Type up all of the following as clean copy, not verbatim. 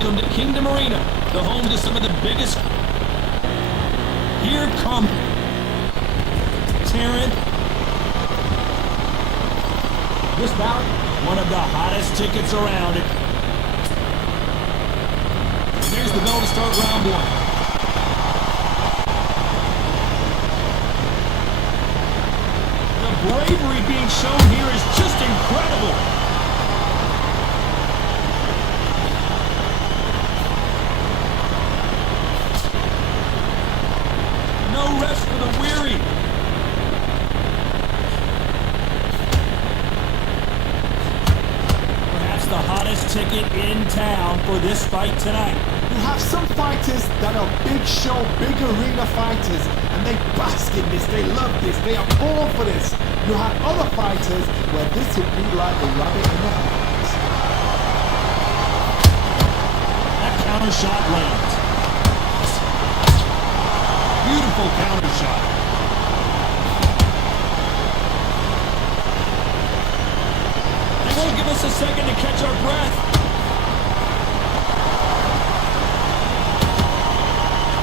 Welcome to Kingdom Arena, the home to some of the biggest. Here come Terrence. This bout, one of the hottest tickets around it. There's the bell to start round one. The bravery being shown here is just incredible. No rest for the weary. Perhaps the hottest ticket in town for this fight tonight. You have some fighters that are big show, big arena fighters, and they bask in this, they love this, they are born for this. You have other fighters where this would be like a rabbit in the hat. That counter shot lands. Beautiful counter shot. They won't give us a second to catch our breath.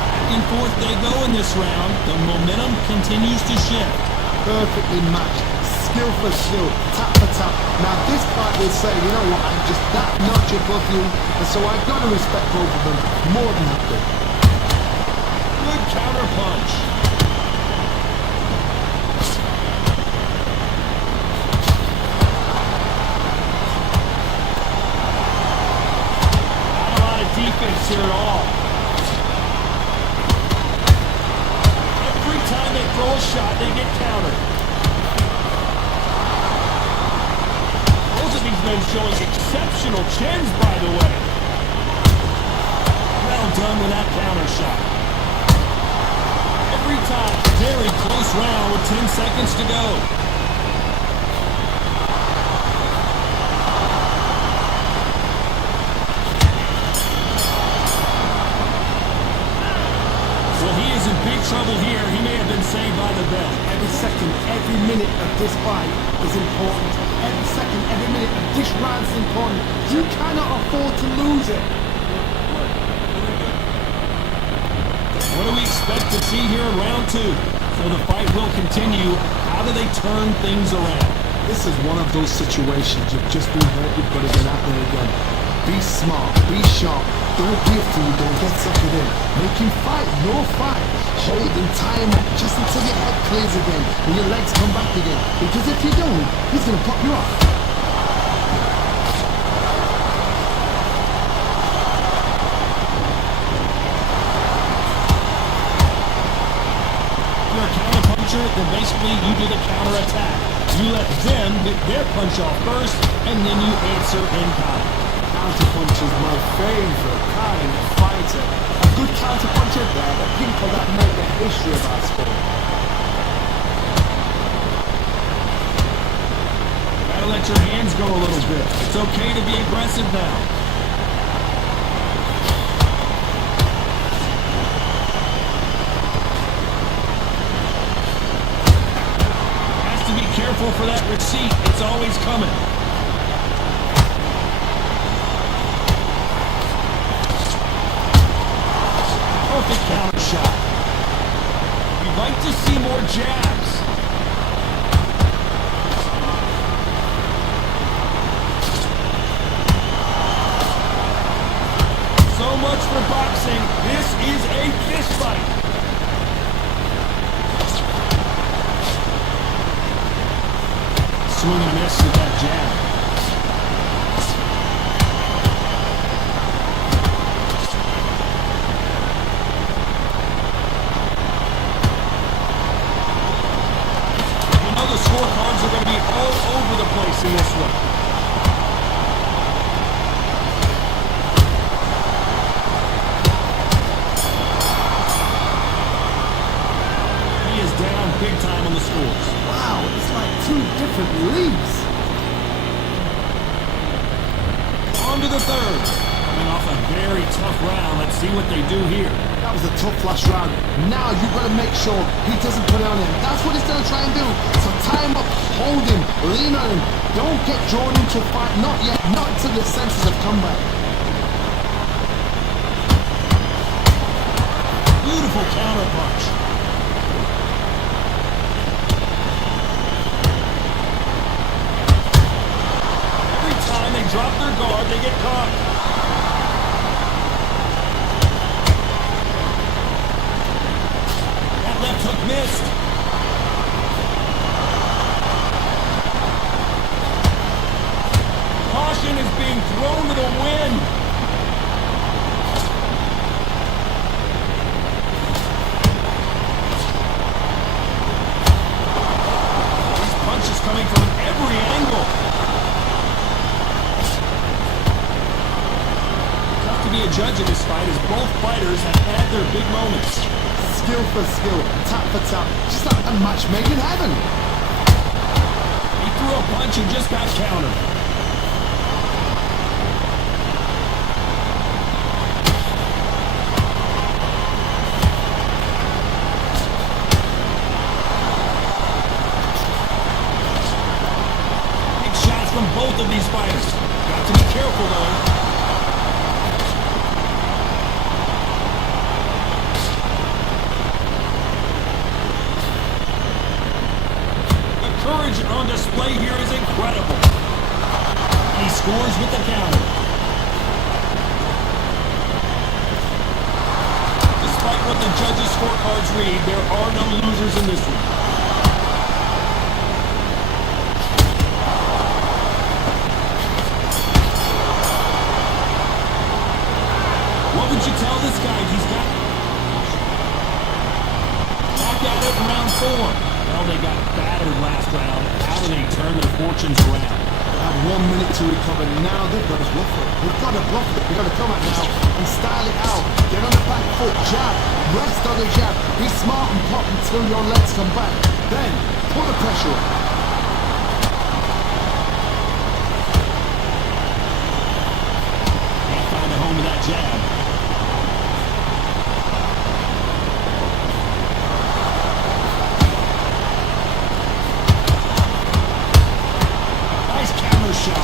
Back and forth they go in this round. The momentum continues to shift. Perfectly matched, skill for skill, tap for tap. Now this fight will say, you know what, I'm just that notch above you, and so I've got to respect both of them more than happy. Good counter punch. Not a lot of defense here at all. Every time they throw a shot, they get countered. Both of these men showing exceptional chins, by the way. Well done with that counter shot. Every time, very close round with 10 seconds to go. Well, he is in big trouble here. He may have been saved by the bell. Every second, every minute of this fight is important. Every second, every minute of this round is important. You cannot afford to lose it. What do we expect to see here in round two? So the fight will continue. How do they turn things around? This is one of those situations you've just been hurt, you've got to get out there again. Be smart, be sharp, don't give to you, don't get suckered in. Make him fight, no fight. Hold him, tie him up just until your head clears again and your legs come back again. Because if you don't, he's going to pop you off. Then basically you do the counter attack. You let them get their punch off first, and then you answer in kind. Counter punch is my favorite kind of fighter. A good counter puncher, they're the people that make the history of our sport. Gotta let your hands go a little bit. It's okay to be aggressive now. Careful for that receipt. It's always coming. Perfect counter shot. You'd like to see more jabs. So much for boxing. This is a fist fight. Swing and miss with that jab. You know the scorecards are going to be all over the place in this one. He is down big time on the scores. Wow, it's like two different leagues. On to the third. Coming off a very tough round. Let's see what they do here. That was a tough last round. Now you've got to make sure he doesn't put it on him. That's what he's going to try and do. So tie him up, hold him, lean on him. Don't get drawn into a fight. Not yet. Not until your senses have come back. Beautiful counter punch. Every time they drop their guard, they get caught. That left hook missed. Caution is being thrown to the wind. Coming from every angle. Tough to be a judge in this fight as both fighters have had their big moments. Skill for skill, tap for tap, just like a match made in heaven. He threw a punch and just got countered. From both of these fighters. Got to be careful though. The courage on display here is incredible. He scores with the counter. Despite what the judges' scorecards read, there are no losers in this one. What would you tell this guy? He's got back at it in round 4. Well, they got battered last round. How do they turn their fortunes around? They have 1 minute to recover. Now they've got to bluff it. They've got to bluff it. They've got to come out now and style it out. Get on the back foot, jab, rest on the jab. Be smart and pop until your legs come back. Then put the pressure on. Can't find the home of that jab. Shot.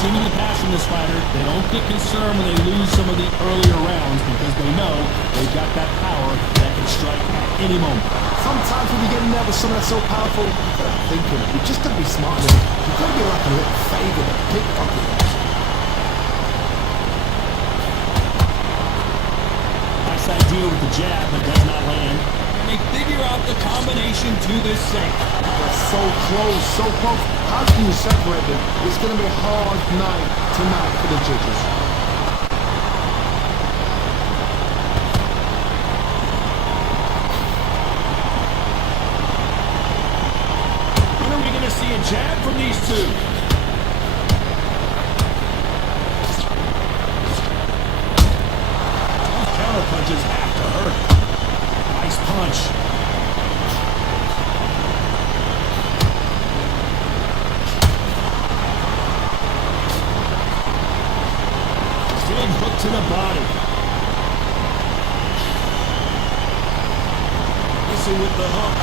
Seen in the past from this fighter, they don't get concerned when they lose some of the earlier rounds because they know they've got that power that can strike at any moment. Sometimes when you get nervous, something that's so powerful, you've got to think of it. You've just got to be smart in it. You've got to be like a little favor, a pickpocket. Nice idea with the jab, but does not land. And they figure out the combination to this sink. They're so close, so close. How can you separate them? It's going to be a hard night tonight for the judges. When are we going to see a jab from these two? Those counter punches have to hurt. Nice punch. Big hook to the body. Missing with the hook.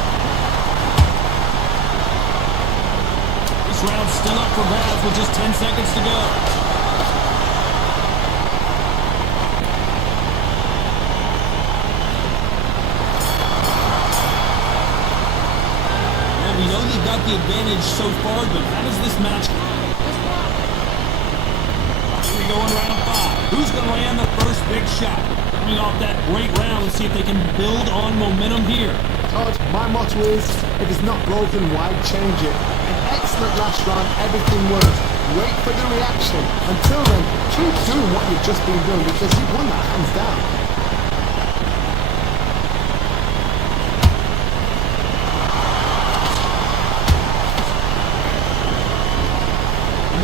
This round's still up for grabs with just 10 seconds to go. Well, we know they've got the advantage so far, but how does this match go? Here we go in round 5. Who's going to land the first big shot? Coming off that great round, let's see if they can build on momentum here. Todd, my motto is, if it's not broken, why change it? An excellent last round, everything works. Wait for the reaction. Until then, keep doing what you've just been doing because you've won that hands down.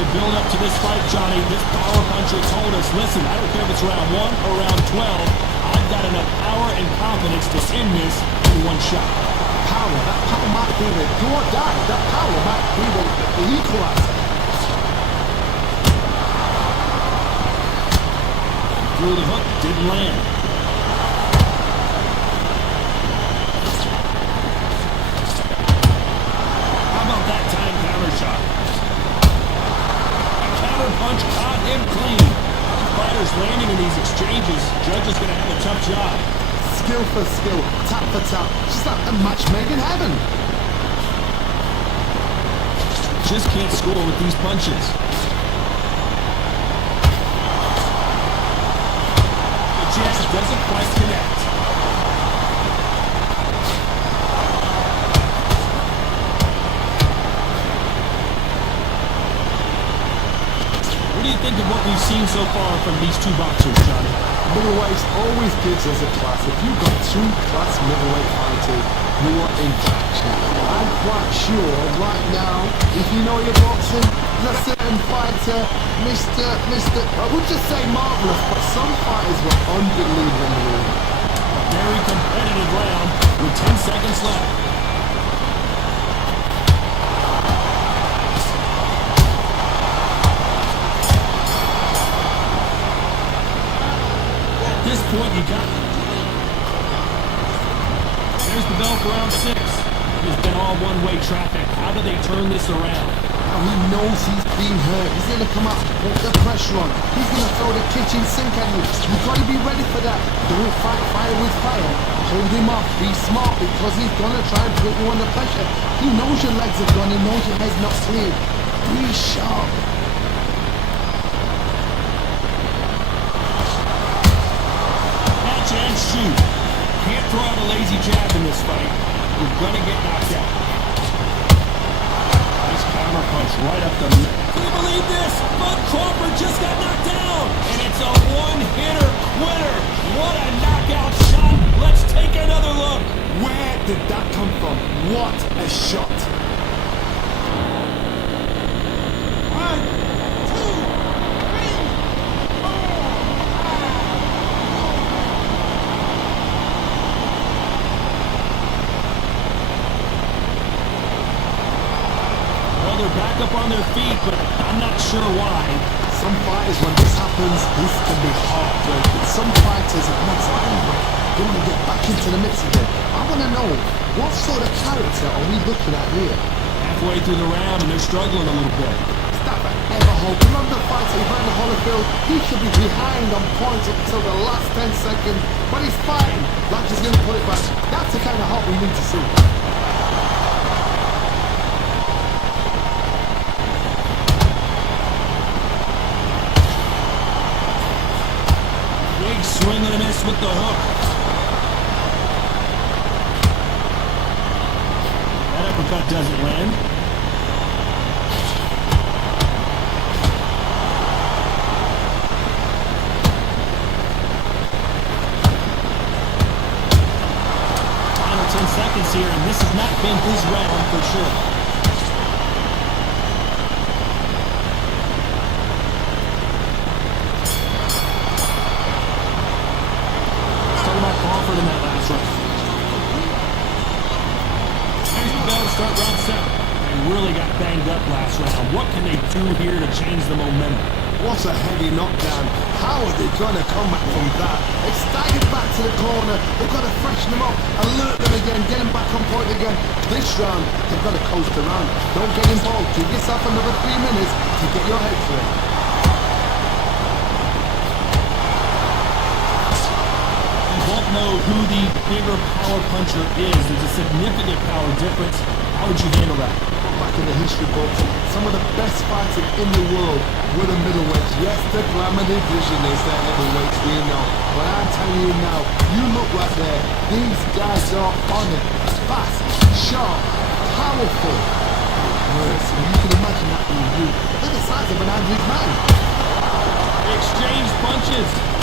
Build up to this fight, Johnny. This power puncher told us, listen, I don't care if it's round 1 or round 12, I've got enough power and confidence to end this in one shot. Power, that power might be the do or die. That power might be the equalizer. Threw the hook, didn't land. How about that time counter shot? Punch caught him clean. Fighters landing in these exchanges. Judge is going to have a tough job. skill for skill, tap for tap, just like a match made in heaven. Just can't score with these punches. The jab doesn't quite connect. What do you think of what we've seen so far from these two boxers, Johnny? Middleweight always gives us a class. If you've got two class middleweight fighters, you are in action. I'm quite sure right now, if you know your boxing, there's a certain fighter, I would just say marvelous, but some fighters were unbelievable in the ring. A very competitive round with 10 seconds left. At this point, you got... There's the bell for round 6. It's been all one-way traffic. How do they turn this around? Now he knows he's being hurt. He's going to come up, put the pressure on. He's going to throw the kitchen sink at you. You've got to be ready for that. Don't fight fire with fire. Hold him off. Be smart because he's going to try and put you under pressure. He knows your legs are gone. He knows your head's not clear. Be sharp. Catch and shoot. Can't throw out a lazy jab in this fight. You're gonna get knocked out. Nice counter punch right up the middle. Can you believe this? Bud Crawford just got knocked down. And it's a one-hitter winner. What a knockout shot. Let's take another look. Where did that come from? What a shot. 1, 2, 3, 4. Well, they're back up on their feet, but I'm not sure why. Some fighters, when this happens, this can be heartbreaking. Some fighters, it makes angry. They want to get back into the mix again. I want to know, what sort of character are we looking at here? Halfway through the round, and they're struggling a little bit. Is that ever hope? Remember the fight Evander Holyfield? He should be behind on points up until the last 10 seconds. But he's fighting like he's going to put it back. That's the kind of hope we need to see. Big swing and a miss with the hook. That uppercut doesn't land. Final 10 seconds here, and this has not been his round for sure. Crawford in that last round. There's the bell to start round 7. They really got banged up last round. What can they do here to change the momentum? What a heavy knockdown. How are they going to come back from that? They've staggered back to the corner. They've got to freshen them up, alert them again, get them back on point again. This round, they've got to coast around. Don't get involved. Give yourself another 3 minutes to get your head clear. Won't know who the bigger power puncher is. There's a significant power difference. How would you handle that? Back in the history books, some of the best fighters in the world were the middleweights. Yes, the glamour division is the heavyweights, we know. But I'm telling you now, you look right there. These guys are on it. Fast, sharp, powerful. Worse, and you can imagine that being you. They're the size of an average man. Exchange punches.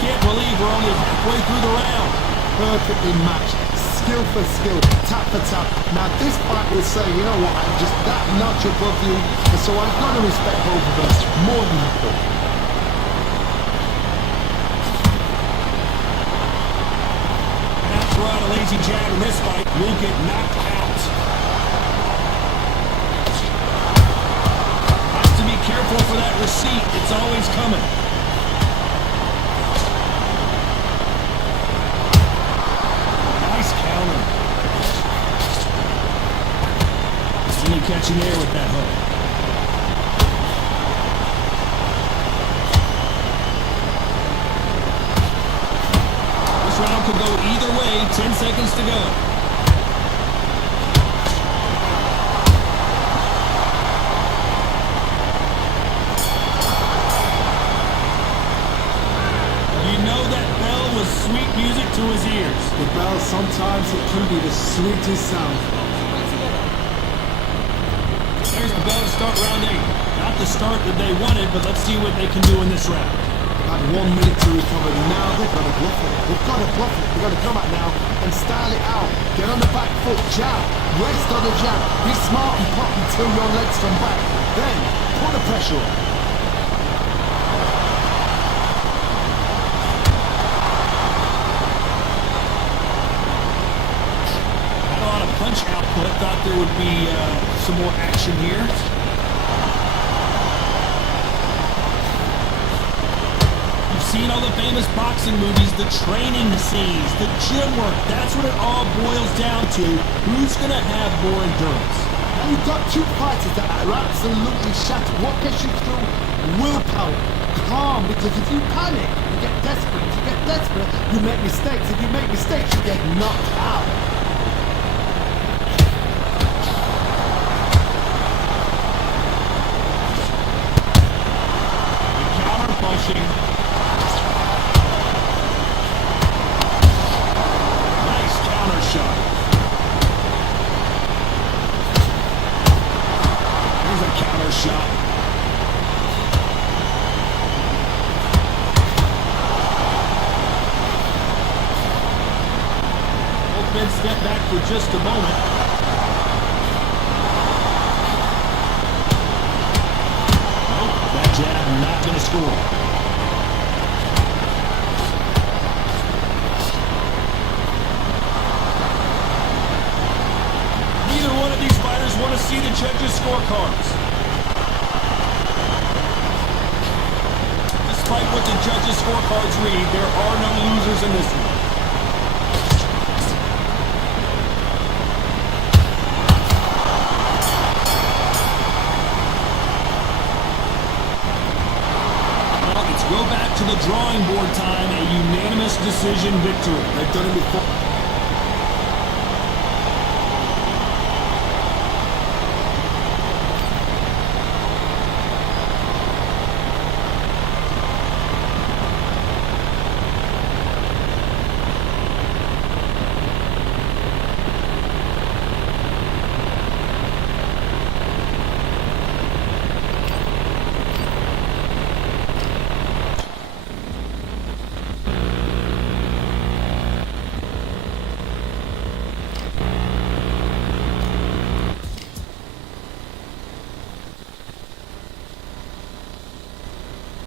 Can't believe we're only halfway through the round. Perfectly matched, skill for skill, tap for tap. Now this fight will say, you know what, I'm just that notch above you, and so I've got to respect both of us more than equal. After a lazy jab in this fight, we'll get knocked out. Have to be careful for that receipt. It's always coming. catching air with that hook. This round could go either way. 10 seconds to go. You know that bell was sweet music to his ears. The bell, sometimes it can be the sweetest sound. There's the bell to start round 8. Not the start that they wanted, but let's see what they can do in this round. Had 1 minute to recover. Now they've got to bluff it. They've got to bluff it. They've got to come out now and style it out. Get on the back foot, jab. Rest on the jab. Be smart and pop until your legs come back. Then put the pressure on. Had a lot of punch output. Thought there would be some more action here. Seen all the famous boxing movies, the training scenes, the gym work. That's what it all boils down to. Who's going to have more endurance? Now you've got 2 fighters that are absolutely shattered. What gets you through? Willpower. Calm, because if you panic, you get desperate. If you get desperate, you make mistakes. If you make mistakes, you get knocked out. Counter punching. Shot. There's a counter shot. Both men step back for just a moment. Nope, that jab not going to score. Want to see the judges' scorecards. Despite what the judges' scorecards read, there are no losers in this one. Well, let's go back to the drawing board time. A unanimous decision victory. They've done it before.